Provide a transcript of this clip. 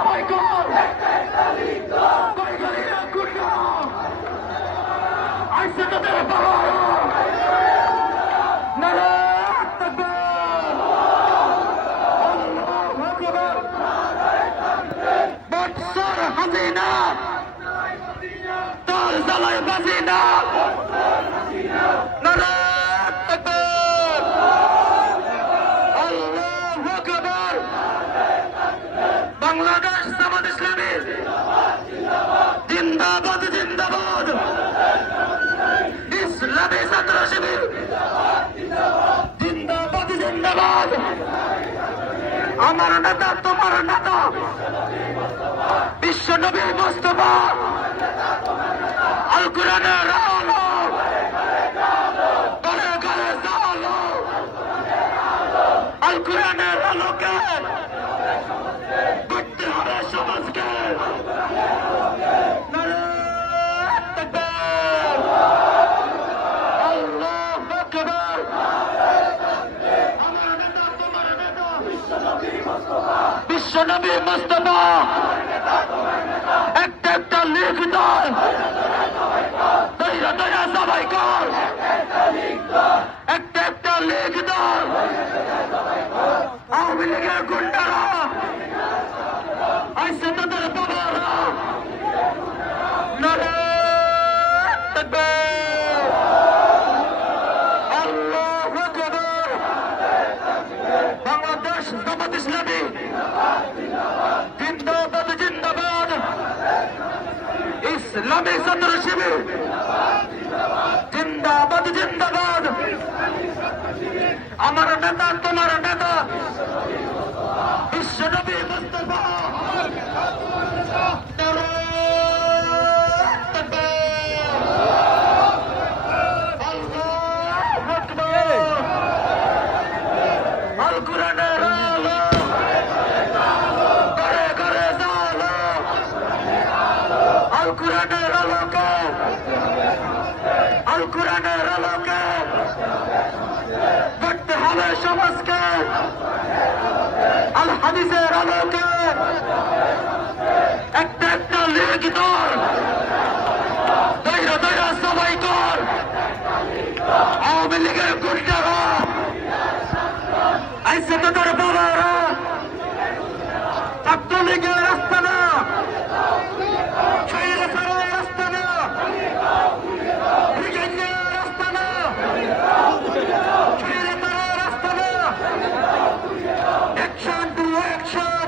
সবাই কর কয়গালিয়া গুন্ডা আইসে তোদের বাবা নারায়ণ তাকবীর আল্লাহু আকবার বৎসর হাসিনা তোর জ্বালায় বাজি না নারায়ণ তাকবীর আল্লাহু আকবার বাংলাদেশ জামাত ইসলামী জিন্দাবাদ জিন্দাবাদ ইসলামী ছাত্র শিবির জিন্দাবাদ জিন্দাবাদ আমার নেতা তোমার নেতা বিশ্ব নবী মুস্তাফা আল কোরআনের আলো ঘরে ঘরে আলো আল কোরআনের আলোকে করতে হবে সমাজকে নারায়ণ তাকবীর আল্লাহু আকবার আমার নেতা তোমার নেতা বিশ্ব নবী মুস্তাফা একটা একটা লিখ দল দইরা দইরা সবাই কর একটা একটা লিখ দল আওয়ামী লীগের গুন্ডারা আইসে তাদের বাবারা নারায়ণ তাকবীর আল্লাহু আকবার বাংলাদেশ জামাত ইসলামী জিন্দাবাদ জিন্দাবাদ ইসলামী ছাত্র শিবির জিন্দাবাদ জিন্দাবাদ আমার নেতা তোমার নেতা বিশ্ব নবী মুস্তাফা নারায়ণ তাকবীর আল্লাহু আকবার আল কোরআনের আলো ঘরে ঘরে আলো আল কোরআনের আলোকে আল কোরআনের আলোকে করতে হবে সমাজকে আল হাদিসের আলোকে একটা একটা লিগ দল দইরা দইরা সবাই কর আওয়ামী লীগের গুন্ডারা আইসে তোদের বাবারা ছাত্রলীগের রাস্তা না স্বৈরাচারের রাস্তা না ব্রিগেডিয়ার রাস্তা না স্বৈরাচারের রাস্তা না অ্যাকশন টু অ্যাকশন